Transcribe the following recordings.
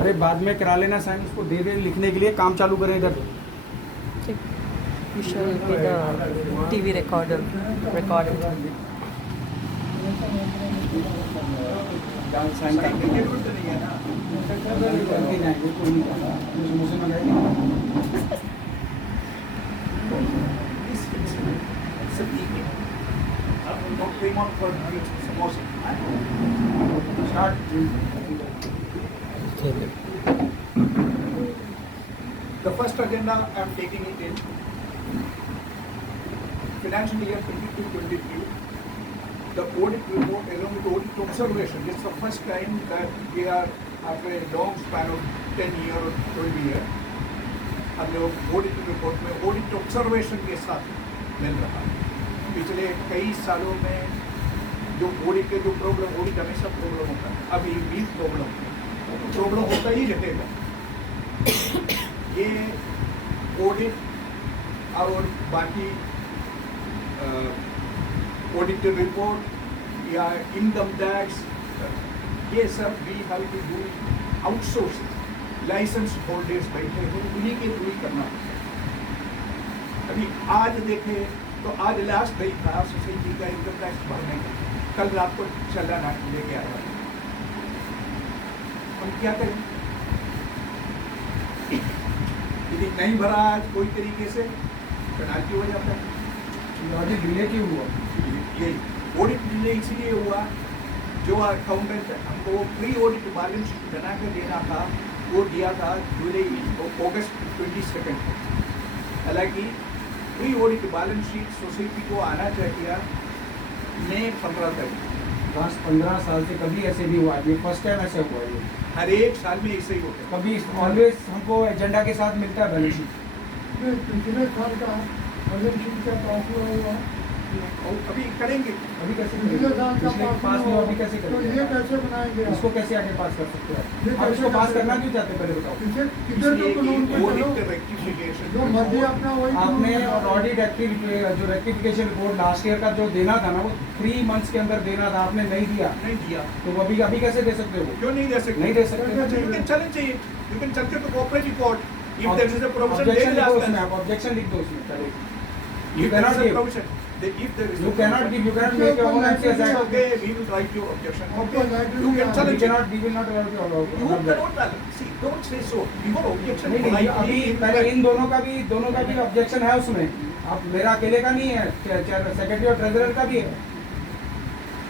अरे बाद में करा लेना साइन, उसको दे दे लिखने के लिए, काम चालू करें इधर। You shall be the TV recorder recording. Sign करके जरूरत नहीं है ना। जाएंगे, कोई नहीं जाएगा, समोसे मंगाएंगे। सब ठीक है। अब not came on for समोसे। Start. The first agenda I am taking it in financial year 22-23. The audit report along with audit observation. This is the first time that we are after a long span of 10 years or 12 years. हम लोग audit report में audit observation के साथ मिल रहा है। पिछले कई सालों में जो ऑडिट के जो प्रॉब्लम, ऑडिट हमेशा प्रॉब्लम होता है, अभी भी प्रॉब्लम होता ही रहेगा। ये ऑडिट और बाकी ऑडिट रिपोर्ट या इनकम टैक्स, ये सब we have to do outsourcing. Licence holders बैठे हैं, उन्हीं के थ्रू करना होता है। अभी आज देखें तो आज लास्ट डे था सोसाइटी का इनकम टैक्स भरने का, कल रात को चालान लेके आया। हम क्या करें? यदि नहीं भरा आज कोई तरीके से पेनाल्टी हो जाता है। ऑडिट डिले क्यों हुआ? ये ऑडिट डिले इसलिए हुआ, जो अकाउंटेंट हमको प्री ऑडिट बैलेंस शीट बना के देना था, वो दिया था अगस्त 22 को। हालांकि pre audit balance sheet society को आना चाहिए मई 15 तारीख। लास्ट 15 साल से कभी ऐसे नहीं हुआ, ये फर्स्ट टाइम ऐसे हुआ है। हर एक साल में ऐसे ही होता है। कभी ऑलवेज हमको एजेंडा के साथ मिलता है बैलेंस शीट। पिछले साल का बैलेंस शीट का पास हुआ और अभी करेंगे। अभी कैसे पिछले साल का पिछले पास में अभी कैसे तो ये करेंगे? कैसे बनाएंगे? इसको कैसे आगे पास कर सकते हैं? ये आप कैसे इसको पास करेंगे? करना क्यों चाहते हैं, पहले बताओ। किधर इसलिए तो कि कानून पे ऑडिट चलो, रेक्टिफिकेशन जो मर्जी अपना वही आपने कानून और ऑडिट जो रेक्टिफिकेशन रिपोर्ट लास्ट ईयर का जो देना था ना, वो 3 मंथ्स के अंदर देना था, आपने नहीं दिया। नहीं दिया। तो वो अभी कैसे दे सकते हो? क्यों नहीं दे सकते? नहीं दे सकते। अच्छा, you can challenge it. You can challenge the cooperative court. If there is a provision, they objection will लिखो ask उसमें, us. आप ऑब्जेक्शन लिख दो उसमें पहले। If You there cannot is a give. provision, if there is You cannot give. You cannot make your own MCS act. Okay, we will write your objection. Okay, Okay, you can We challenge it. cannot. We will not allow you. You cannot challenge. See, don't say so. Your objection. नहीं नहीं, politely अभी in पहले the- इन दोनों का भी objection है उसमें। आप मेरा अकेले का नहीं है, सेक्रेटरी और ट्रेजरर का भी है।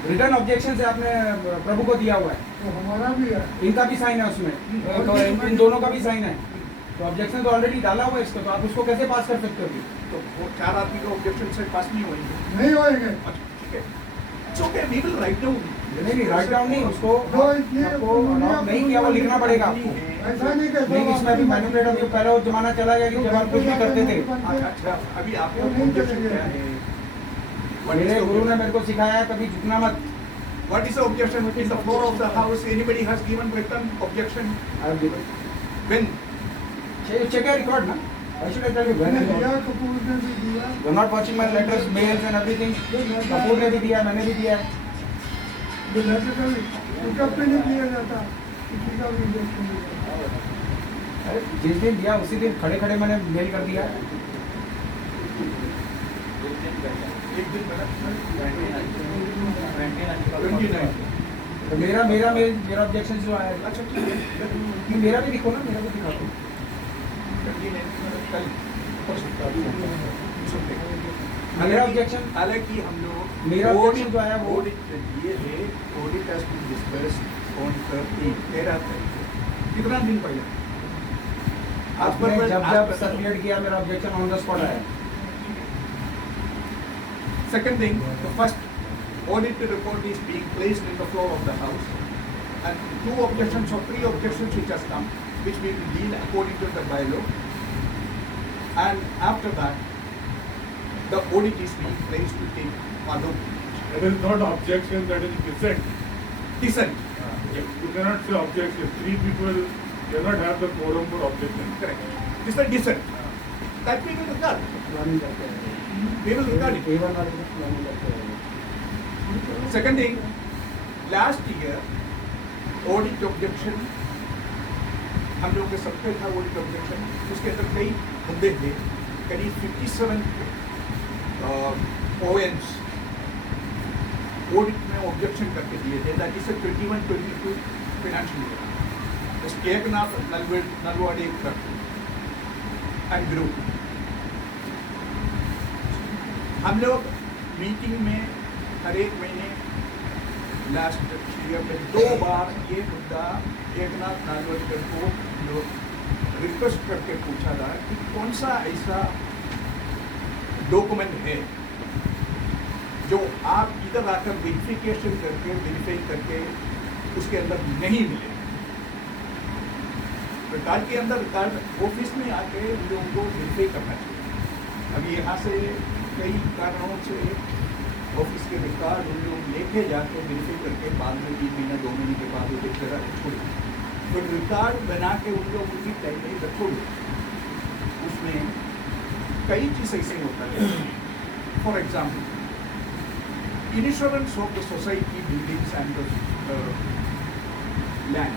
रिटर्न ऑब्जेक्शन से आपने प्रभु को दिया हुआ है, तो हमारा भी है। इनका भी साइन है उसमें, तो इन दोनों का भी साइन है। तो ऑब्जेक्शन तो ऑलरेडी डाला हुआ है इसको, तो आप उसको कैसे पास कर सकते हो? तो वो 4 आदमी का objection से पास नहीं होंगे। नहीं होएंगे। अच्छा, ठीक है। It's okay, we will write down. नहीं राइट डाउन नहीं, उसको जो इसलिए आपको allow नहीं किया वो लिखना पड़ेगा आपको। ऐसा नहीं कहते नहीं, इसमें अभी मैनिपुलेट अभी पहले वो जमाना चला गया कि जब आप कुछ भी करते थे। अच्छा, अभी आपका नहीं objection चलेंगे। क्या है? What is मेरे the गुरु ने objection? मेरे को सिखाया है कभी झुकना मत। What is the objection? In the floor of the house, anybody has given written objection? When? Check your record ना। Why should I tell you when? दिया, कपूर ने भी दिया। You're not watching my letters, mails and everything. Kapoor ने भी दिया, मैंने भी दिया है। बिलेटिकल पिकअप पे नहीं दिया जाता, किसी का भी objection नहीं होता। अरे जिस दिन दिया उसी दिन खड़े खड़े मैंने मेल कर दिया। एक दिन पहले 29। तो मेरा ऑब्जेक्शन जो आया, अच्छा, ठीक है। नहीं, मेरा भी लिखो ना, मेरा भी दिखा दो। 29 कल हो सकता है, सुनते हैं। मेरा ऑब्जेक्शन, हालांकि हम लोग मेरा objection जो आया वो- ऑडिट ये है, audit has been discussed on 13 तारीख। कितना दिन पहले? आज पर आपने जब आज पर- सर्कुलेट किया मेरा ऑब्जेक्शन ऑन द स्पॉट आया। Second thing, the first audit report is being placed in the floor of the house, and 2 objections or 3 objections which has come, which we will deal according to the bylaw. And after that, the audit is being placed to take further That is not objection, that is dissent. dissent. You cannot say objection. 3 people cannot have the quorum for objection. Correct. This is a dissent. That we will regard. Planning करते हैं। We will regard it. A1 वाले का planning करते हैं। Second thing, last year, audit objection हम लोगों के सबके था ऑडिट ऑब्जेक्शन, उसके अंदर कई मुद्दे थे, करीब 57 ONs ऑडिट में ऑब्जेक्शन करके दिए थे, that is 21-22 financial year. Eknath Nalwadekar and group. हम लोग मीटिंग में हर एक महीने लास्ट ईयर में 2 बार ये मुद्दा एकनाथ नालवडकर को रिक्वेस्ट करके पूछा था कि कौन सा ऐसा डॉक्यूमेंट है जो आप इधर आकर वेरीफाई करके उसके अंदर नहीं मिले. रिकॉर्ड के अंदर रिकॉर्ड ऑफिस में आके उन लोगों को वेरीफाई करना चाहिए. अभी यहाँ से कई कारणों से ऑफिस के रिकॉर्ड उन लोग लेके जाके वेरीफाई करके बाद में 3 महीना 2 महीने के बाद वो देखकर छोड़े. तो रिकॉर्ड बना के उन लोग उनकी टाइम नहीं रखोगे, उसमें कई चीज़ ऐसे होता है. For example insurance of the society buildings and land.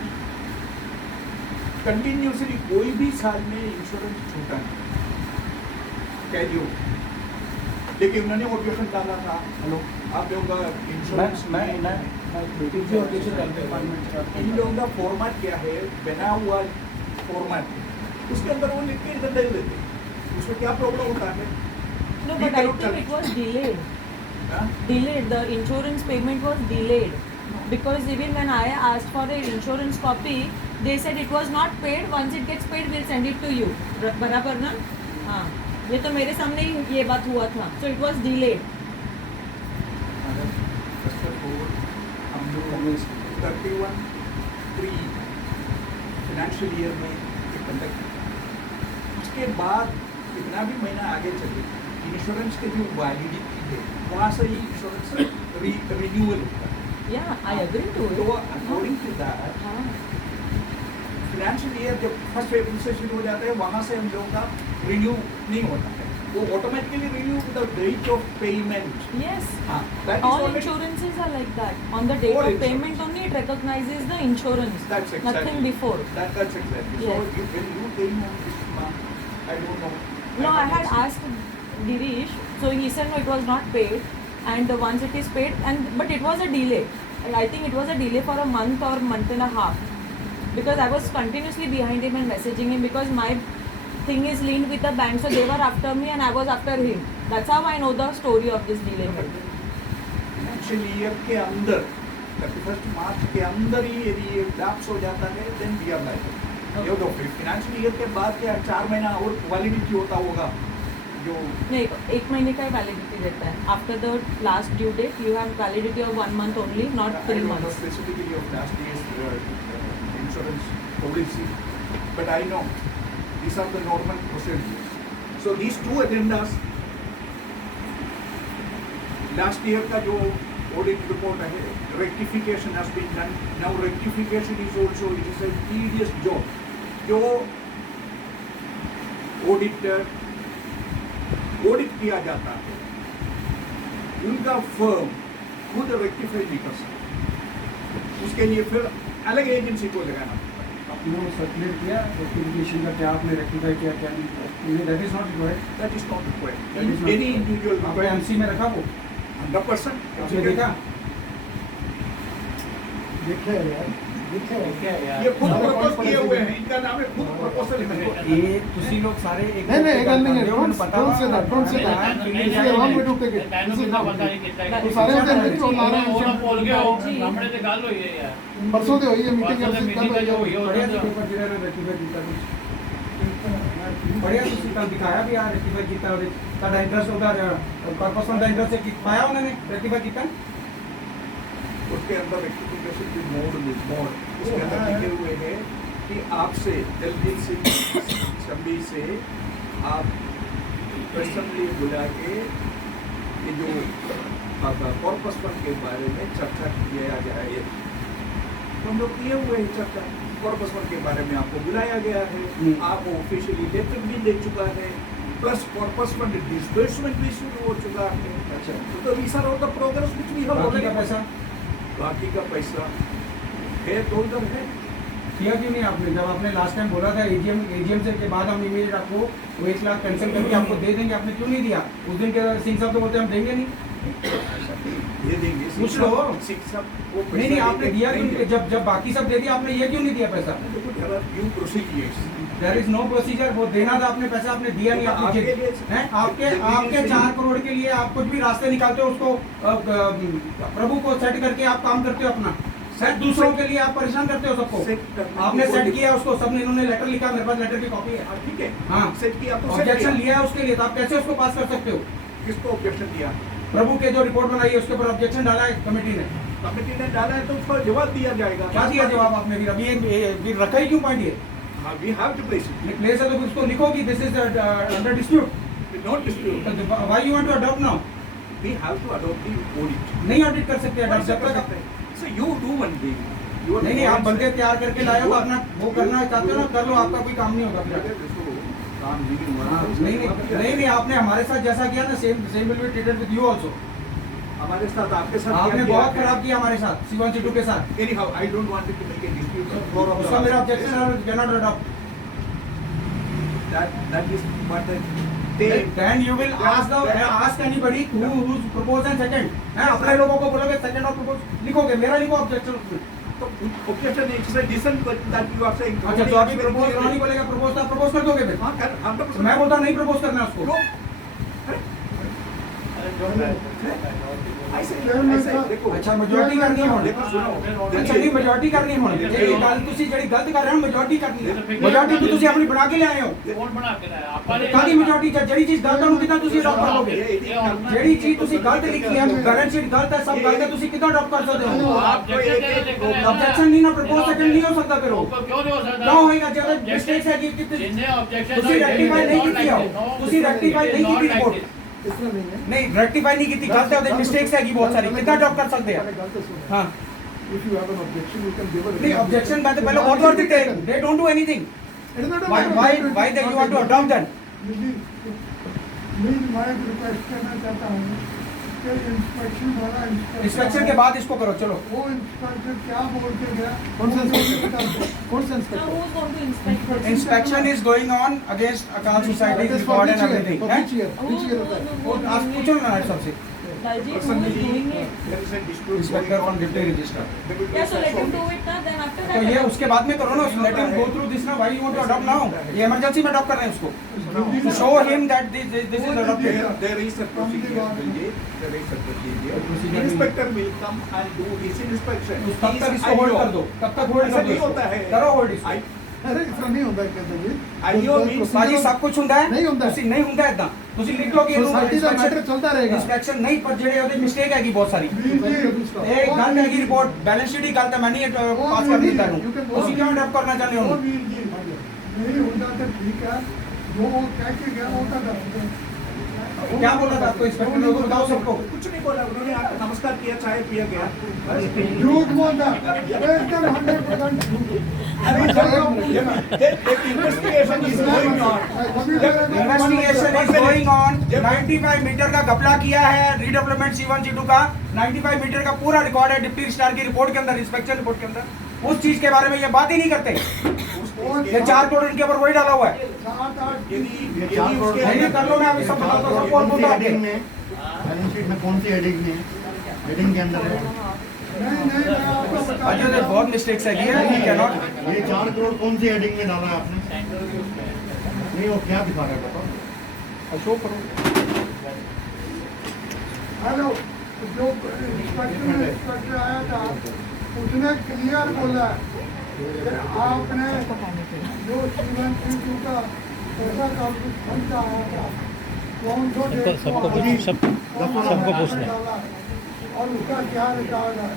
Continuously कोई भी साल में इंश्योरेंस छूटा नहीं, कैरी हो. लेकिन उन्होंने ऑब्जेक्शन डाला था. हेलो, आप लोगों का इंश्योरेंस इन लोगों का फॉर्मेट क्या है, बना हुआ फॉर्मेट, उसके अंदर वो लिख के इधर दे देते. उसमें क्या प्रॉब्लम होता है? No, but I think it was delayed. Delayed. The insurance payment was delayed. Because even when I asked for an insurance copy, they said it was not paid. Once it gets paid, we'll send it to you. बराबर ना? हाँ. ये तो मेरे सामने ही ये बात हुआ था. So it was delayed. हम लोग 31-3 फाइनेंशियल ईयर में कंडक्ट. उसके बाद कितना भी महीना आगे चले, इंश्योरेंस के जो वैलिडिटी है वहाँ से ही इंश्योरेंस रिन्यूअल होता है. Yeah, I agree to it. तो अकॉर्डिंग टू दैट हाँ. फाइनेंशियल ईयर जब 1 अप्रैल से शुरू हो जाता है, वहाँ से हम लोगों का रिन्यू नहीं होता है. वो automatically renew with the date of payment. Yes. हाँ, that is All already. insurances are like that. On the date All of insurance. payment only, it recognizes the insurance. That's exactly. Nothing before. That's exactly. Yes. So when you came on this month, I don't know. No, I had asked Girish, so he said no, it was not paid, and once it is paid, but it was a delay. I think it was a delay for a month or month and a half, because I was continuously behind him and messaging him because my thing is linked with the bank, so they were after me and I was after him. That's how I know the story of this delay. Financial year के अंदर 31 मार्च के अंदर ही यदि ये lapse हो जाता है, then we are like ये तो फाइनेंशियल ईयर के बाद क्या 4 महीना और वैलिडिटी होता होगा जो नहीं, 1 महीने का वैलिडिटी रहता है. After the last due date you have validity of 1 month only, not 3 months. Specifically of last year's insurance policy, but I know these are the normal procedures. So these 2 agendas, last year का जो audit report है, rectification has been done. Now rectification is also, it is a tedious job. जो auditor audit किया जाता है, उनका firm खुद rectify नहीं कर सकता. उसके लिए फिर अलग एजेंसी को लगाना पड़ता है. आपने सर्कुलेट किया रेक्टिफिकेशन का, क्या आपने रेक्टिफाई किया क्या नहीं? That is not required. That is not required. Any individual आपने एमसी में रखा वो 100%. आपने देखा? देखे यार, देखे यार. ये खुद प्रपोज किए हुए हैं, इनका नाम है खुद प्रपोजल है. ये तुसी लोग सारे एक नहीं, एक गल नहीं है. उन्हें पता Don't say that, don't say that. This is a wrong way to take it. This is wrong. तो सारे होते हैं जो मारा है. बोल गए हो सामने से गाल हुई है यार. परसों से हुई है मीटिंग, अब से कल हुई है. बढ़िया से पेपर गिरा रहा रेक्टिफाई किया कुछ बढ़िया तुसी कल दिखाया भी यार रेक्टिफाई किया और साडा इंटरेस्ट होता पर्पस ऑन द इंटरेस्ट से पाया उन्होंने रेक्टिफाई किया. उसके अंदर रेक्टिफिकेशन की मोड उसके अंदर लिखे हुए हैं कि आपसे जल्दी से असेंबली से आप पर्सनली बुला के ये जो कॉर्पस फंड के बारे में चर्चा किया जाए. तो हम लोग किए हुए हैं चर्चा. कॉर्पस फंड के बारे में आपको बुलाया गया है, आपको ऑफिशियली लेटर भी दे चुका है, प्लस कॉर्पस फंड डिसबर्समेंट भी शुरू हो चुका है. अच्छा, तो these are all the progress which we have already. पैसा बाकी का पैसा है तो इधर है. किया क्यों नहीं आपने? जब आपने लास्ट टाइम बोला था एजीएम से के बाद हम इमीडिएट आपको वो 1 लाख कैंसिल करके आपको दे देंगे, आपने क्यों नहीं दिया? उस दिन के सिंह साहब तो बोलते हम देंगे नहीं। ये देंगे पूछ लो। वो नहीं नहीं, आपने दिया क्यों नहीं? जब बाकी सब दे दिया आपने ये क्यों नहीं दिया पैसा? Due procedures there is no procedure. वो देना था आपने पैसा, आपने दिया नहीं। आपने आपके लिए- हैं आपके 4 करोड़ के लिए आप कुछ भी रास्ते निकालते हो, उसको प्रभु को सेट करके आप काम करते हो अपना। सेट दूसरों के लिए आप परेशान करते हो सबको। सेट करने आपने की सेट कोई- किया उसको, सबने इन्होंने लेटर लिखा, मेरे पास लेटर की कॉपी है। ठीक है, हाँ। सेट किया तो सेट ऑब्जेक्शन किया। लिया है उसके लिए, तो आप कैसे उसको पास कर सकते हो? किसको ऑब्जेक्शन दिया? प्रभु के जो रिपोर्ट बनाई है उसके ऊपर ऑब्जेक्शन डाला है कमेटी ने। कमेटी ने डाला है तो उसका जवाब दिया जाएगा। क्या दिया जवाब आपने? फिर अभी ये रखा ही क्यों पॉइंट ये? We have to place it, place है तो फिर उसको लिखो कि this is under dispute. Not dispute. Why you want to adopt now? We have to adopt the audit. नहीं ऑडिट कर सकते अडॉप्ट जब तक। So you do one thing. नहीं नहीं, आप बंदे तैयार करके लाए हो तो अपना वो करना चाहते हो ना, कर लो, आपका कोई काम नहीं होगा फिर। काम नहीं हुआ। हाँ, नहीं, आपने हमारे साथ जैसा किया ना, same will be treated with you also. हमारे साथ आपके साथ आपने बहुत खराब किया हमारे साथ, C1 C2 के साथ। Anyhow, I don't want it to make a dispute on floor of उसका मेरा ऑब्जेक्शन है, can not adopt. that is what the Then you will ask anybody who's proposed and second। हैं, अपने लोगों को बोलोगे सेकंड और प्रपोज लिखोगे, मेरा लिखो ऑब्जेक्शन उसमें। तो objection is a decent that you are saying। अच्छा, तो अभी प्रपोज करना नहीं बोलेगा, प्रपोज तो प्रपोज कर दोगे फिर। हाँ कर, हम तो तो मैं बोलता नहीं प्रपोज करना है उसको। नो। देखो अच्छा, majority करनी है ਹੁਣ। देखो सुनो अच्छा नहीं, मेजॉरिटी करनी है ਹੁਣ। ਜਿਹੜੀ ਗੱਲ ਤੁਸੀਂ ਜਿਹੜੀ ਗਲਤ ਕਰ ਰਹੇ ਹੋ, ਮੇਜॉरिटी ਕਰਨੀ ਹੈ। ਮੇਜॉरिटी तो ਤੁਸੀਂ ਆਪਣੀ ਬਣਾ ਕੇ ਲਿਆਏ ਹੋ। कौन बना के लाया? आपा ने ਕਾਦੀ ਮੇਜॉरिटी? ਜਿਹੜੀ ਚੀਜ਼ ਗਲਤ ਹੈ ਉਹਨੂੰ ਕਿੱਦਾਂ ਤੁਸੀਂ ਅਡਾਪਟ ਕਰੋਗੇ? ਜਿਹੜੀ ਚੀਜ਼ ਤੁਸੀਂ ਗਲਤ ਲਿਖੀ ਹੈ, ਬੈਲੈਂਸ ਸ਼ੀਟ ਗਲਤ ਹੈ, ਸਭ ਗਲਤ ਹੈ, ਤੁਸੀਂ ਕਿੱਦਾਂ ਅਡਾਪਟ ਕਰ ਸਕਦੇ ਹੋ? आप ऑब्जेक्शन नहीं ना, प्रपोज सेकंड नहीं हो सकता फिर वो। क्यों नहीं हो सकता? क्यों होएगा? जब मिस्टेक्स है कि जिन्हें objection ਤੁਸੀਂ ਰੈਕਟੀਫਾਈ ਨਹੀਂ ਕੀਤੀ ਹੋ, ਤੁਸੀਂ ਰੈਕਟੀਫਾਈ ਨਹੀਂ ਕੀਤੀ ਰਿਪੋर्ट। इस तरह नहीं है नहीं रेक्टिफाई नहीं की, गलत है, ਉਹਦੇ मिस्टेक्स हैगी बहुत सारी, कितना अडॉप्ट कर सकते हैं? गलत सुनो हाँ if you have an objection you can give a नहीं, ऑब्जेक्शन मैं तो पहले what were they take? They don't do anything. it is not a Why matter of why that you want to adopt then? मैं request करना चाहता हूँ कि inspection वाला इंस्पेक्शन के बाद इसको करो, चलो। वो इंस्पेक्टर क्या बोल के गया? कौन सा इंस्पेक्टर? कौन सा Now who's going to inspect? Inspection is going on against Akal Society's record and everything. हैं? which year होता है? वो आप पूछो ना सबसे। Dalji, who is doing it? there is a dispute inspector from deputy register. Yeah, so let him do it now. Then after तो ये that. उसके बाद में करो ना, let him go through this ना, why you want to adopt now? ये emergency में अडॉप्ट कर रहे हैं उसको, to show him that this is adopted. there is a procedure Biljit, there is a procedure inspector will come and do his inspection तब तक इसको hold कर दो, तब तक होल्ड ऐसा कर दो नहीं इसको। होता है करो होल्ड इसको। अरे इस तरह नहीं होता है कहते जी IO means ਬਾਜੀ ਸਭ ਕੁਝ ਹੁੰਦਾ ਹੈ? ਨਹੀਂ ਹੁੰਦਾ। ਤੁਸੀਂ ਨਹੀਂ ਹੁੰਦਾ ਇਦਾਂ, ਤੁਸੀਂ ਲਿਖ ਲਓ ਕਿ ਇਹਨੂੰ सोसाइटी का मैटर चलता रहेगा ਇੰਸਪੈਕਸ਼ਨ ਨਹੀਂ, ਪਰ ਜਿਹੜੇ ਉਹਦੇ ਮਿਸਟੇਕ ਹੈਗੀ ਬਹੁਤ ਸਾਰੀ। वीर जी ਇਹ ਗਲਤ ਹੈਗੀ ਰਿਪੋर्ट, बैलेंस शीट ही गलत है, मैं नहीं पास कर देता हूं। ਤੁਸੀਂ ਕਿਉਂ ਅਡਾप्ट करना चाहते वो हो? वीर जी नहीं होता तो ठीक है जो वो कह के गया वो तो क्या बोला था आपको इंस्पेक्टर ने? वो बताओ सबको। कुछ नहीं बोला, उन्होंने आकर नमस्कार किया, चाय पिया गया। झूठ बोलता एकदम 100% एक investigation is going on. Investigation is going on. 95 metre का घपला किया है रीडेवलपमेंट C1 C2 का, 95 मीटर का पूरा रिकॉर्ड है डिप्टी रजिस्ट्रार की रिपोर्ट के अंदर, इंस्पेक्शन रिपोर्ट के अंदर। उस चीज के बारे में ये बात ही नहीं करते। ये 4 करोड़ इनके ऊपर वही डाला हुआ है। यदि उसके नहीं कर लो, मैं अभी सब बताता हूँ, सबको और बोलता हूँ। बैलेंस शीट में कौन सी हेडिंग में हेडिंग के अंदर है अजय ने बहुत मिस्टेक्स है किया, ये कैन नॉट। ये 4 करोड़ कौन सी हेडिंग में डाला है आपने? नहीं वो क्या दिखा रहा है बताओ। शो करो। हेलो जो इंस्पेक्टर आया था उसने क्लियर बोला कि आपने जो C1 C2 का पैसा का फंड का आया था कौन सो सबको पूछना और उसका क्या रिकॉर्ड है?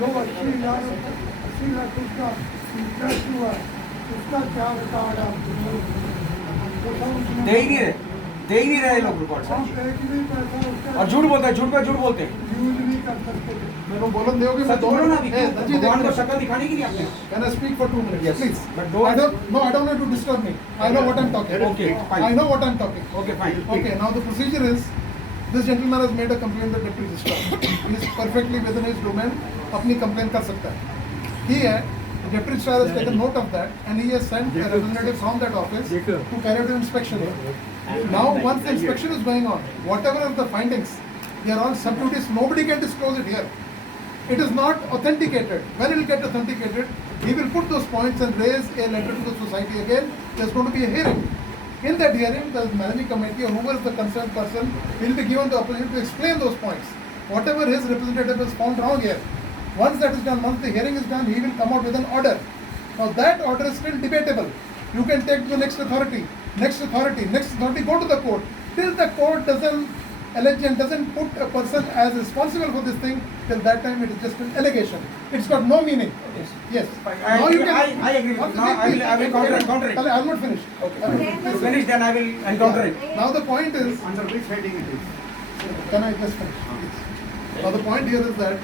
जो 80 लाख उसका इंटरेस्ट हुआ उसका क्या रिकॉर्ड है? दे ही नहीं रहे लोग रिकॉर्ड। हम एक भी पैसा उसका और झूठ बोलते हैं, झूठ पे झूठ बोलते हैं। यूज नहीं कर सकते। मेरे को बोलन दोगे सच बोलो ना अभी, रंजीत भगवान को शक्ल दिखाने की नहीं आपने। Can I speak for 2 minutes, Yes, please? but don't- I don't want to disturb me. I know what I'm talking. Okay, fine. I know what I'm talking. Okay, fine. Okay, now the procedure is, this gentleman has made a complaint to the deputy registrar. He is perfectly within his domain. अपनी complaint कर सकता है. He है The deputy registrar has taken note of that and he has sent a representative from that office to carry out an inspection here. Now, once the inspection is going on, whatever are the findings, they are all sub judice. Nobody can disclose it here. It is not authenticated. When it will get authenticated, we will put those points and raise a letter to the society again. There's going to be a hearing. In that hearing, the managing committee or whoever is the concerned person will be given the opportunity to explain those points. Whatever his representative has found wrong here. Once that is done, once the hearing is done, he will come out with an order. Now that order is still debatable. You can take to the next authority, go to the court. Till the court doesn't allege and doesn't put a person as responsible for this thing, till that time it is just an allegation. It's got no meaning. Yes. I agree with you. Now I will counter it. I will not finish. Okay. You finish, then I will encounter it. Now the point is, Under which heading it is? can I just finish? Please. Now the point here is that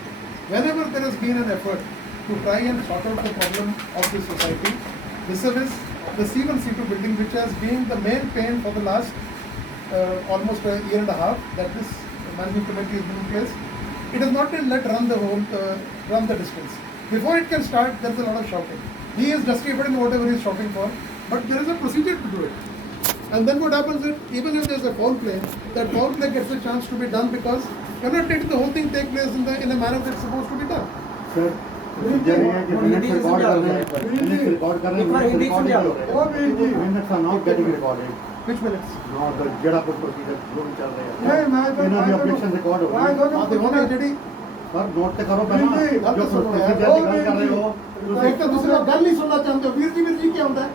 whenever there has been an effort to try and sort out the problem of this society, vis-a-vis the C1, C2 building, which has been the main pain for the last almost a year and a half that this management committee has been in place, it has not been let run the distance. Before it can start, there is a lot of shouting. He is justified in whatever he is shouting for, but there is a procedure to do it. And then what happens is, even if there is a foul play, that foul play gets a chance to be done because you cannot let the whole thing take place in a manner that is supposed to be done. Sir, procedure है कि minutes record कर रहे हैं, minutes record कर रहे हैं, minutes recording हो रहे हैं. Minutes are not getting recorded. Which minutes? No, the जेड़ा कुछ procedure जो भी चल रहे हैं. नहीं, मैं तो- इन्होंने objection record हो रही है. आप देखो ना जेडी सर नोट तो करो पहले. नहीं, गलत जो सुन रहे हैं. procedure निकाल कर रहे हो. एक तो दूसरे का गल नहीं सुनना चाहते हो. वीर जी क्या होता है?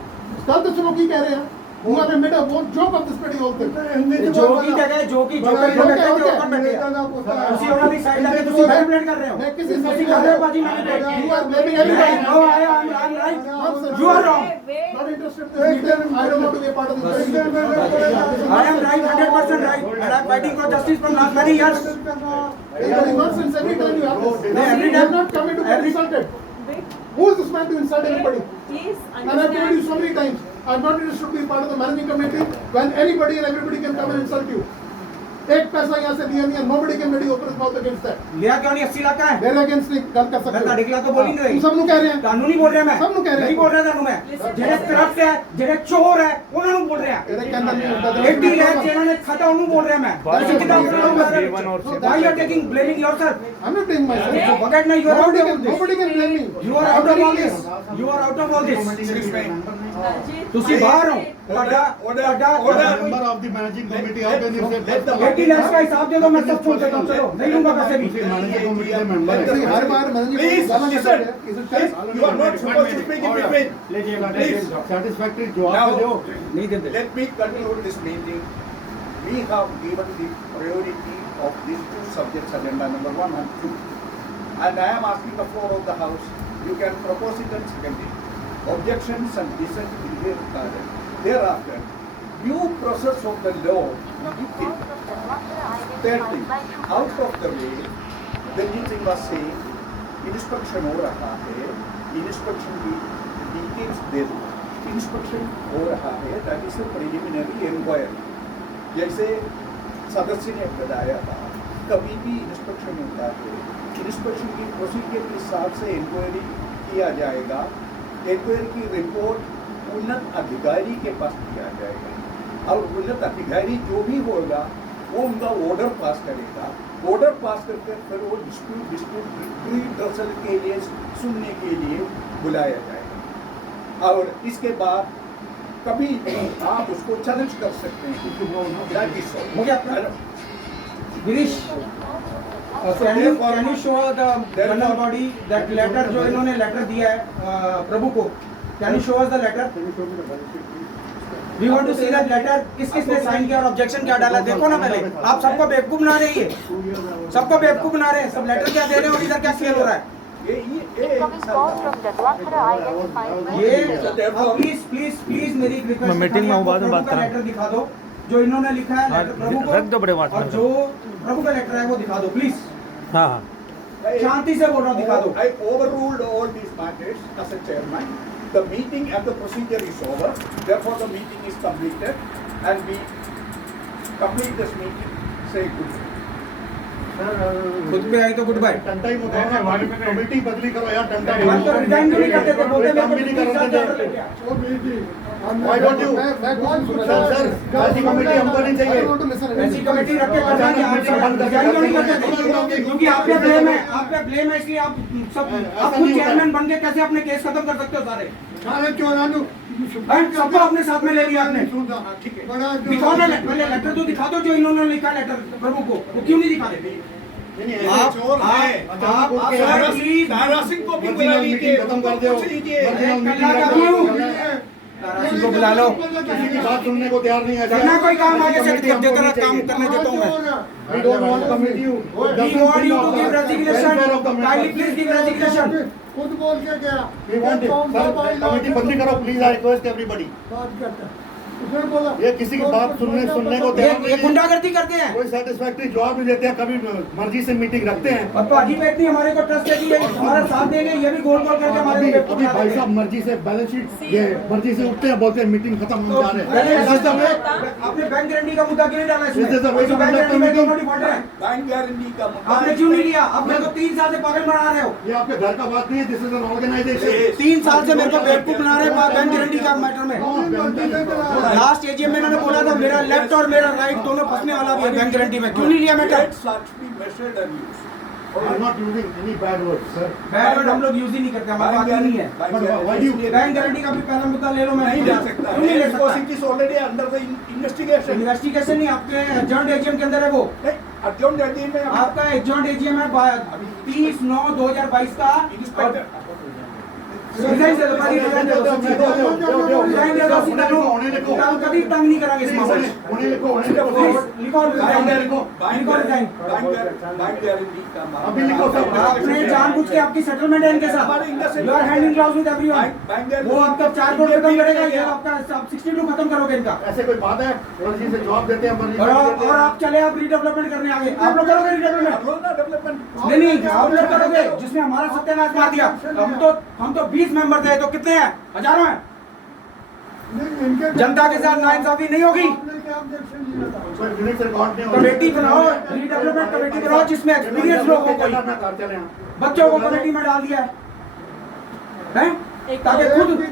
गल तो सुनो की कह रहे हैं. Who are made a whole joke of this petty whole thing. जो की जगह जो की जो बैठे थे जो ऊपर बैठे हैं उसी वाली साइड लगे तुसी कंप्लेंट कर रहे हो मैं किसी तुसी साइड कर रहे हो बाजी में You are blaming everybody. No, I'm right. You are wrong. Not interested in this. I don't want to be a part of this. I am right, 100% right, and I'm fighting for justice from last many years. That is nonsense. Every time you have this. No, every You have time- not come into get insulted. Wait, Who is this man to insult anybody? please And I've told you understand. so many times, I'm not interested to be part of the managing committee when anybody and everybody can come and insult you. एक पैसा यहाँ से लिया नहीं है, nobody can really open his mouth against that. लिया क्यों नहीं 80 लाख का है They're against नहीं गल कर मैं सकते ਤੁਹਾਡੇ ਖਿਲਾਫ तो बोल ही नहीं तुम सब लोग कह रहे हैं ਕਾਨੂੰਨੀ ਬੋਲ ਰਿਹਾ ਮੈਂ ਸਭ ਨੂੰ ਕਹਿ ਰਿਹਾ। ਨਹੀਂ ਬੋਲ ਰਿਹਾ ਤੁਹਾਨੂੰ ਮੈਂ ਜਿਹੜੇ ਕਰਪਟ ਹੈ ਜਿਹੜੇ ਚੋਰ ਹੈ ਉਹਨਾਂ ਨੂੰ ਬੋਲ ਰਿਹਾ तेरे कहना नहीं होता 80 लाख ਜਿਹਨਾਂ ਨੇ ਖਾਤਾ ਉਹਨੂੰ ਬੋਲ ਰਿਹਾ ਮੈਂ ਤੁਸੀਂ ਕਿਦਾਂ ਬੋਲ ਰਹੇ ਹੋ why you are taking blaming yourself I'm not saying myself. so forget now you are out of this Nobody can blame me. you are out of all this you are out of all this Ajit, ਤੁਸੀਂ ਬਾਹਰ ਹੋ ਤੁਹਾਡਾ Member of the managing committee, how can you say first 80 lakh का हिसाब दे दो मैं सब छोड़ देता हूँ चलो नहीं लूंगा पैसे भी managing committee के member See, है. हर बार managing Please, गाना listen. निकलता है. Is it correct? You are not supposed to speak in between. Please. Satisfactory जवाब तो दो. नहीं देते Let me conclude this meeting. We have given the priority of these two subjects, agenda number 1 and 2. And I am asking the floor of the House, you can propose it and second it. Objections and dissent will be recorded. Thereafter, due process of the law will be taken. Third thing, out of the way, the meeting was saying, inspection हो रहा है, inspection की details दे दो. Inspection हो रहा है, that is a preliminary inquiry. जैसे सदस्य ने बताया था, कभी भी इंस्पेक्शन होता है, इंस्पेक्शन की प्रोसीजर के हिसाब से इंक्वायरी किया जाएगा. इंक्वायरी की रिपोर्ट उन्नत अधिकारी के पास दिया जाएगा और उन्नत अधिकारी जो भी होगा वो उनका ऑर्डर पास करेगा. ऑर्डर पास करके फिर वो डिस्प्यूट रिड्रेसल के लिए सुनने के लिए बुलाया जाएगा और इसके बाद कभी आप उसको चैलेंज कर सकते हैं. That is all. हो गया Girish can you show the general body that letter जो इन्होंने लेटर दिया है प्रभु को can you show us the letter we want to see that letter किस किस ने साइन किया और ऑब्जेक्शन क्या डाला देखो ना पहले आप सबको बेवकूफ बना रहे हैं सबको बेवकूफ बना रहे हैं सब लेटर क्या दे रहे हैं और इधर क्या फेल हो रहा है ये प्लीज मेरी रिक्वेस्ट मीटिंग में हूँ, बाद में बात करें। लेटर दिखा दो जो इन्होंने लिखा है हाँ, लेटर प्रभु को रख दो बड़े बात और में। जो प्रभु का लेटर है वो दिखा दो प्लीज हाँ हाँ शांति से बोल रहा हूँ दिखा दो I overruled all these matters as a chairman. The meeting and the procedure is over. Therefore, the meeting is completed, and we complete this meeting. Say good. खुद पे आई तो गुड बाय। टंटा ही मुद्दा है ना, कमेटी बदली करो यार, टंटा हम तो रिजाइन क्यों नहीं करते थे, बोलते काम भी नहीं कर रहे थे। वो भी जी Why don't you? सर ऐसी कमेटी हमको नहीं चाहिए। ऐसी कमेटी रख के करना कि आप सब रिजाइन क्यों नहीं करते थे? क्योंकि आप पे ब्लेम है, आप पे ब्लेम है, इसलिए आप सब आप खुद चेयरमैन बन के कैसे अपने केस खत्म कर सकते हो सारे? सारे चौरानू सबको अपने साथ में ले लिया आपने। ठीक है बड़ा दिखाओ ना, पहले लेटर तो दिखा दो जो इन्होंने लिखा लेटर प्रभु को, वो क्यों नहीं दिखा देते? आप प्लीज दारा सिंह को भी मर्जी बुला नाल लीजिए, मीटिंग खत्म कर दो, पूछ लीजिए। मर्जी नाल मीटिंग कल्ला खत्म क्यों? कर दो। किसी को बुला लो, किसी की बात सुनने को तैयार नहीं है। करना कोई काम आगे से देकर काम करने देता हूँ मैं। We don't want committee you. We want you to give resignation. Kindly please give resignation. खुद बोल के गया We want it. कौन सा सर बाइलॉ कमेटी बदली करो प्लीज, आई रिक्वेस्ट एवरीबॉडी। बात करता है उसने बोला ये किसी की बात सुनने को तैयार ये गुंडागर्दी करते हैं। कोई सेटिस्फैक्टरी जवाब नहीं देते हैं, कभी मर्जी से मीटिंग रखते हैं। और पाजी पे इतनी हमारे को ट्रस्ट है कि ये हमारा साथ देंगे, ये भी गोल गोल करके हमारे अभी को अभी भाई साहब मर्जी से बैलेंस शीट ये मर्जी से उठते हैं, बोलते हैं मीटिंग खत्म होने जा रहे हैं। सिस्टम है। आपने बैंक गारंटी का मुद्दा क्यों नहीं डाला इसमें? This is a way to bank conduct guarantee में meeting. दोनों डिफॉल्टर हैं। बैंक गारंटी का मुद्दा आपने क्यों नहीं लिया? आप मेरे को 3 साल से पागल बना रहे हो। ये आपके घर का बात नहीं है, दिस इज एन ऑर्गेनाइजेशन। 3 साल से मेरे को बेवकूफ बना रहे हैं बैंक गारंटी का मैटर में। लास्ट एजीएम में इन्होंने बोला था मेरा लेफ्ट और मेरा राइट दोनों फंसने वाला भी है बैंक गारंटी में। क्यों नहीं लिया matter? Let such be measured and used. I am not using any bad words sir. Bad word हम लोग यूज ही नहीं करते, हमारे पास ही नहीं है। Why do you- bank guarantee का भी पहला मुद्दा ले लो, मैं नहीं ले सकता। क्यों नहीं ले सकता? It is already under the investigation. Investigation नहीं, आपके जॉइंट एजीएम के अंदर है वो। अर्जुन रेड्डी में आपका जॉइंट एजीएम है 30/9/2022 का। इंस्पेक्टर रिजाइन दे दो, रिजाइन दे दो, रिजाइन दे दो, सीधा लो। कभी तंग नहीं करांगे इस मामले में। उन्हें लिखो प्लीज लिखो रिजाइन, लिखो रिजाइन। बैंक गारंटी का अभी लिखो सब। आपने जानबूझ के आपकी सेटलमेंट है इनके साथ। You are handing clause with everyone. वो आपका 4 करोड़ खत्म करेगा, ये आपका 62 खत्म करोगे इनका। ऐसे कोई बात है? मर्जी से जवाब देते हैं, मर्जी और आप चले, आप रीडेवलपमेंट करने आगे। आप लोग करोगे रीडेवलपमेंट? डेवलपमेंट नहीं, आप लोग करोगे जिसमें हमारा सत्यानाश मार दिया। हम तो 20 मेंबर थे, तो कितने हैं? हजारों हैं। इनके जनता के साथ नाइंसाफी नहीं होगी। आपने क्या ऑब्जेक्शन दिया था कोई मिनट रिकॉर्ड नहीं होगा। कमेटी बनाओ, रीडेवलपमेंट कमेटी बनाओ जिसमें एक्सपीरियंस लोग हो। कोई बच्चों को कमेटी में डाल दिया है ताकि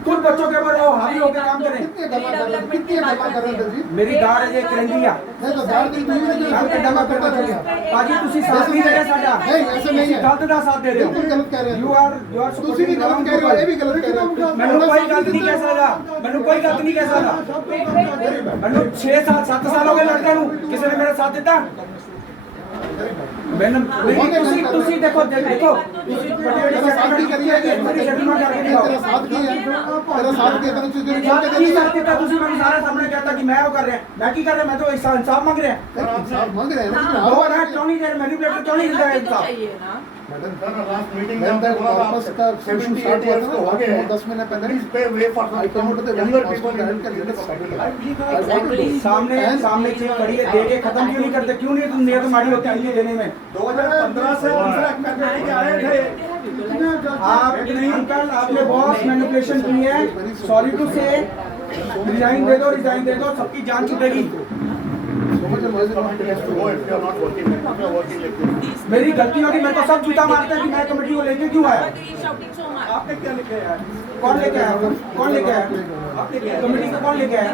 खुद बच्चों के ऊपर वो हावी होकर काम करें। कितनी गल्ला कर रहे थे जी मेरी दाढ़ है एक करंगिया नहीं तो दाड़ दी नहीं है दाढ़ के डंगा करता चलिए बाजी तुसी साथ नहीं दे रहे साडा नहीं ऐसे नहीं है गलत दा साथ दे रहे बिल्कुल हो। गलत कह रहे हैं यू आर दूसरी भी गलत कह रहे हो ये भी गलत कह रहे हो मैंने कोई गलत नहीं कह सकता, मैंने कोई गलत नहीं कह सकता। मैंने 6 साल 7 साल हो गए लड़के नू, किसी ने मेरा साथ दिता? मैंने तुसी देखो तुसी बड़े शादी करी है मेरी सेटलमेंट करके दिखाओ। तेरा साथ किया तेरा साथ किया तेरा चीज की साथ दिता तुसी मैंने सारे सामने कहता कि मैं वो कर रहे हैं, मैं की कर रहे हैं, मैं तो इंसाफ मांग रहे हैं। साथ मांग रहे हैं ना वो ना क्यों नहीं दे रहे, मैनिपुलेटर क्यों नहीं दे रहे इंसाफ? चाहिए ना madam sir last meeting When that Corpus का session start हुआ था ना, हो गए 10 महीने पहले please pay way for I come out of the younger very people hospital and can Exactly. सामने चीज खड़ी है, दे के खत्म क्यों नहीं करते? क्यों नहीं तुम नियत मारी होती है देने में? 2015 से दूसरा करने के आए थे। आप नहीं अंकल, आपने बहुत मैनिपुलेशन की है। सॉरी टू से रिजाइन दे दो, सबकी जान छूटेगी। so much noise about the rest of वो if you are not working if you are working like this मेरी गलती होगी, मैं तो सब जूता मारता है कि मैं कमेटी को लेके क्यों आया? But he is shouting so much. आपने क्या लिखा है? कौन लेके आया? कौन लेके आया? आपने क्या कमेटी को कौन लेके आया?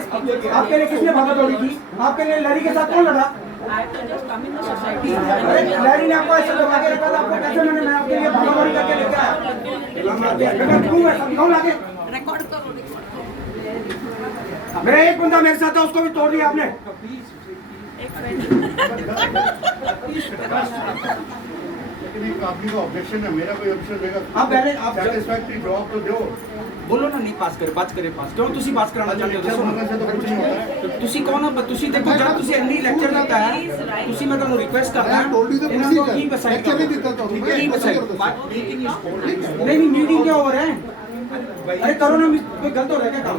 आपके लिए किसने भागा दौड़ी की? आपके लिए लड़ी के साथ कौन लड़ा? I have to just come in the society. अरे लड़ी ने आपको ऐसे दबा के रखा था, आपको कैसे मैं आपके लिए भागा दौड़ी करके लेके आया? मैं क्यों है? सब कौन लाके? Record करो. मेरा एक बंदा मेरे साथ था, उसको भी तोड़ दिया आपने। एक friend. लेकिन एक आदमी का ऑब्जेक्शन है, मेरा कोई ऑब्जेक्शन देगा आप पहले आप सैटिस्फैक्टरी जवाब तो दो। बोलो ना, नहीं पास करे, बात करे पास। क्यों तुसी पास कराना चाहते हो? लेक्चर मारने से तो कुछ नहीं होता है। तुसी कौन हो? तुसी देखो जब तुसी अन्नी लेक्चर देता है, तुसी मैं ਤੁਹਾਨੂੰ ਰਿਕੁਐਸਟ ਕਰਦਾ I told you the ਇਹਨਾਂ ਨੂੰ ਕੀ procedure. ਬਸਾਈ Lecture नहीं देता था मैं ਕੀ ਬਸਾਈ मीटिंग इज नहीं मीटिंग क्या ओवर है? अरे करो ना, कोई गलत हो रहा है क्या काम?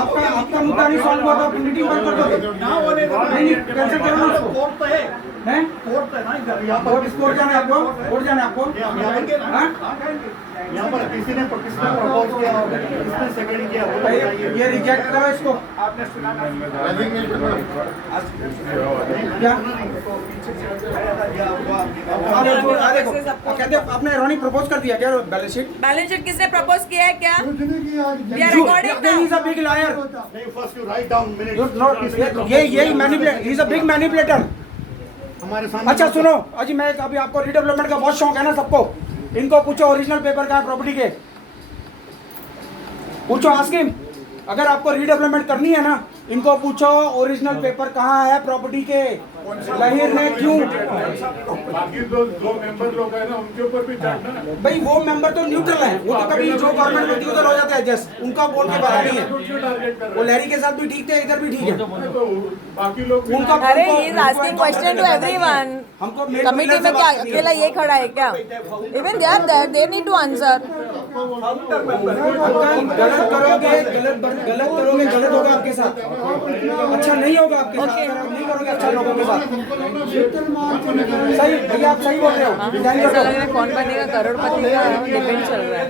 आपका मुद्दा नहीं सॉल्व हुआ तो मीटिंग बंद कर दो ना होने दो। नहीं कैंसिल करो ना उसको। कोर्ट तो है, हैं? कोर्ट है ना इधर। यहाँ कोर्ट जाना है आपको? कोर्ट जाना है आपको? जाएंगे ना, हाँ? कहाँ जाएंगे? यहाँ पर किसने प्रपोज किया और किसने सेकंड किया वो बताइए। ये रिजेक्ट करो इसको। आपने सुना नहीं? क्या This is up to- कहते आपने इरोनिक प्रपोज कर दिया क्या बैलेंस शीट? बैलेंस शीट किसने प्रपोज किया है क्या? कुछ नहीं किया We are recording now. He is a big liar. नहीं, first you write down minute. ये manipulator, he is a big manipulator. हमारे सामने। अच्छा सुनो, अजी मैं अभी आपको रीडेवलपमेंट का बहुत शौक है ना सबको, इनको पूछो ओरिजिनल पेपर का है प्रॉपर्टी के, पूछो आस्किम। अगर आपको रीडेवलपमेंट करनी है ना, इनको पूछो ओरिजिनल पेपर कहाँ है प्रॉपर्टी के, लहिर ने क्यों। बाकी दो मेंबर लोग हैं ना, उनके ऊपर भी चढ़ना है। भाई वो मेंबर तो न्यूट्रल है, वो तो कभी जो गवर्नमेंट में उधर हो जाता है जस्ट, उनका बोल के बात नहीं है। क्यों टारगेट कर वो रहे लहरी के साथ भी ठीक थे, इधर भी ठीक है। हैं? तो बाकी लोग भी उनका अरे he is asking question to everyone. हमको कमिटी में क्या अकेला ये खड़ा है क्या? Even they are there, they need to answer. गलत करोगे गलत होगा आपके साथ, अच्छा नहीं होगा आपके साथ। Okay. अगर आप नहीं करोगे अच्छा लोगों के साथ। सही भैया, आप सही बोल रहे हो। डिजाइन ऐसा करो। लग रहा है कौन बनेगा करोड़पति का डिबेट चल रहा है।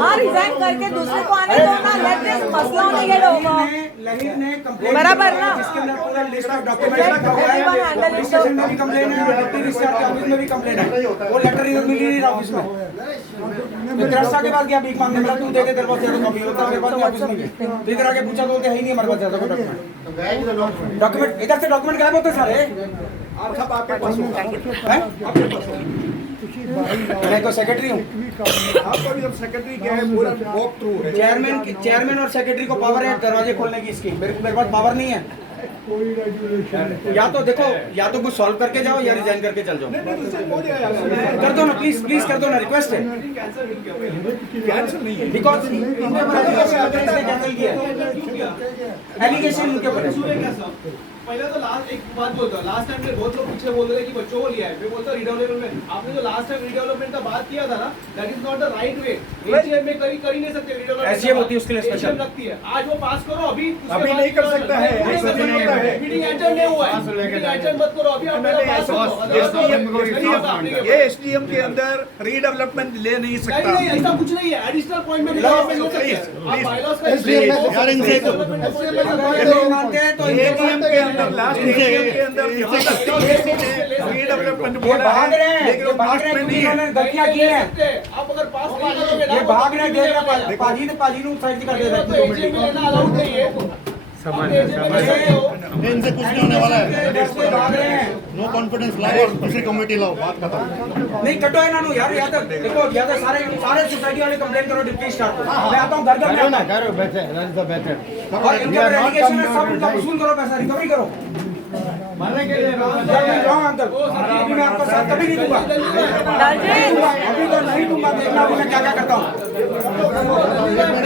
हाँ रिजाइन करके दूसरे को आने दो ना, लेट दिस मसला नहीं गेट ओवर। लहीर ने कंप्लेंट बराबर ना? जिसके अंदर पूरा लिस्ट ऑफ डॉक्यूमेंट्स Let रखा हुआ है, everyone handle it. Police station में भी कंप्लेन है, डिप्टी रजिस्ट्रार के ऑफिस में भी कंप्लेन है। वो लेटर इधर मिल रही ऑफिस में। दरअसल के बाद क्या भीख मांगने मेरा तू दे दे, तेरे पास ज्यादा कॉपी होता है, मेरे पास ऑफिस में भी। तो इधर आके पूछा तो है ही नहीं हमारे पास ज्यादा कोई डॉक्यूमेंट। इधर से डॉक्यूमेंट गायब होते सारे हैं। मैं तो सेक्रेटरी हूँ। आपका भी जब सेक्रेटरी क्या है पूरा वॉक थ्रू है। चेयरमैन और सेक्रेटरी को पावर है दरवाजे खोलने की, इसकी मेरे पास पावर नहीं है। या तो देखो, या तो कुछ सॉल्व करके जाओ या रिजाइन करके चल जाओ। कर दो ना प्लीज, प्लीज कर दो ना, रिक्वेस्ट है। कैंसिल नहीं है। बिकॉज इनके ऊपर कैंसिल किया है, एलिगेशन इनके ऊपर है। पहले तो लास्ट एक बात बोलता हूँ, लास्ट टाइम बहुत लोग पीछे बोल रहे थे कि बच्चों को लिया है, मैं बोलता हूँ रिडेवलपमेंट। आपने जो लास्ट टाइम रिडेवलपमेंट का बात किया था ना, that is not the right way. AGM में कर ही नहीं सकते रिडेवलपमेंट। एजीएम होती है उसके लिए स्पेशल लगती है। आज वो पास करो, अभी अभी नहीं कर सकता है, ऐसा नहीं होता है। मीटिंग एडजर्न नहीं हुआ है, मीटिंग एडजर्न मत करो, अभी आप मेरा पास करो। ये एसडीएम के अंदर रीडेवलपमेंट ले नहीं सकता। नहीं ऐसा कुछ नहीं है, एडिशनल पॉइंट में रिडेवलपमेंट हो सकती है। आप बायलॉज का यार इनसे अगर नहीं मानते हैं तो एजीएम के अंदर लास्ट एजीएम के अंदर रीडेवलपमेंट ये भाग रहे हैं, ये भाग रहे हैं क्योंकि इन्होंने गलतियां की हैं। आप अगर पास नहीं करोगे ये भाग रहे हैं, देख रहे हैं, पाजी ने साइड कर दे रहे तो एजीएम में लेना अलाउड नहीं है। इनसे कुछ नहीं होने वाला है। भाग रहे हैं। नो कॉन्फिडेंस लाओ और दूसरी कमेटी लाओ, बात खत्म। नहीं कटो है ना यार, या तो देखो, या तो सारे सोसाइटी वाले कंप्लेन करो डिप्टी स्टार को। मैं आता हूँ घर घर में आता हूँ। और इनके ऊपर एलिगेशन है, सब उनका वसूल करो, पैसा रिकवरी करो। अंकल अभी मैं आपका साथ कभी नहीं दूंगा, अभी तो नहीं दूंगा। देखना अभी मैं क्या क्या करता हूँ।